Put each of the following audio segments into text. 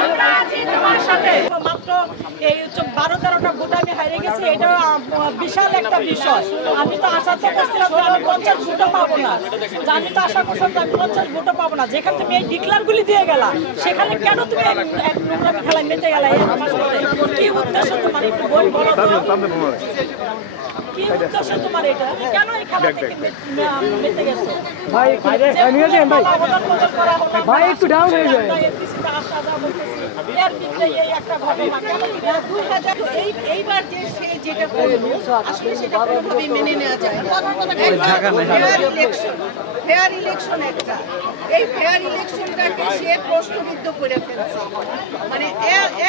আমরা আছি তোমার সাথে। মাত্র এই 12-13টা ভোট আমি হারিয়ে গেছি, এটা বিশাল একটা বিষয়। আমি তো আশা তো করছিলাম যে আমি 50 ভোটও পাবো না, আমি তো আশা করছিলাম যে আমি 50 ভোটও পাবো না। যেখানে তুমি এই ডিক্লারগুলি দিয়ে গেলা, সেখানে কেন তুমি এক নোংরামি খেলায় মেতে গেলা? কি উদ্দেশ্য তোমার? একটু বলো তো, কি উদ্দেশ্য তোমার? এটা কেন এই খেলা থেকে মেতে গেছো? ভাই ভাই একটু ডাউন হয়ে যায়। এইবার যে সে যেটা করলো আসলে সেটা কোনোভাবেই মেনে নেওয়া যায় না। ফেয়ার ইলেকশন একটা, এই ফেয়ার ইলেকশনটাকে সে প্রশ্নবিদ্ধ করে ফেলছে। মানে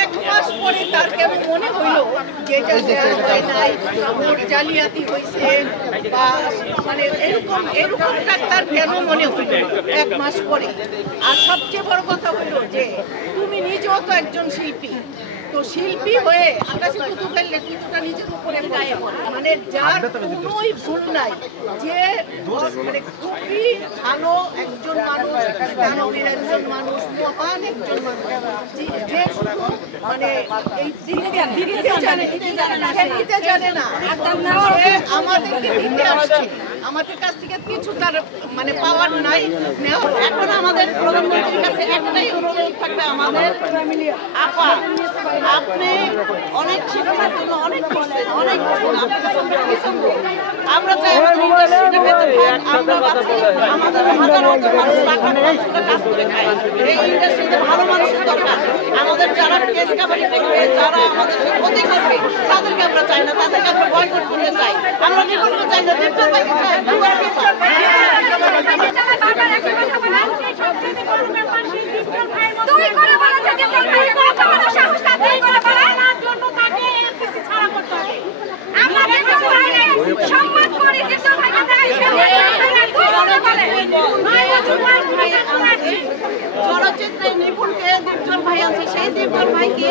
1 মাস পরে তার কেন মনে হইলো যে এটা ফেয়ার হয় নাই, ভোট জালিয়াতি হয়েছে, বা মানে এরকমটা তার কেন মনে হইলো 1 মাস পরে? আর সবচেয়ে বড় কথা হইলো যে তুমি নিজেও তো একজন শিল্পী, তো শিল্পী হয়ে আকাশে থুতু ফেললে কিছুটা নিজের উপরে গায়ে পড়ে। মানে যার কোনোই ভুল নাই, যে মানে খুবই ভালো একজন মানুষ, দানবীর একজন মানুষ, মহান একজন মানুষ, যে শুধু মানে এই দিতে জানে না, সে আমাদেরকে দিতে আসছে, আমাদের কাছ থেকে কিছু তার মানে পাওয়ার নাই। এখন আমাদের প্রধানমন্ত্রীর কাছে একটাই অনুরোধ থাকবে, আমাদের আপা, আপনি অনেক শিক্ষার জন্য অনেক করছেন, অনেক আমরা চাই আমাদের হাজার কাজ করে খায়। এই ইন্ডাস্ট্রিতে ভালো মানুষের দরকার। আমাদের যারা কেস কাবাডি দেখবে, যারা আমাদের ক্ষতি করবে, তাদেরকে আমরা চাই না, তাদেরকে আমরা বয়কট করতে চাই। আমরা নিবন্ধন চাই না, নিবন্ধন চাই চলচ্চিত্রের নিপুণকে দীপজল ভাই আছে, সেই দীপজল ভাইকে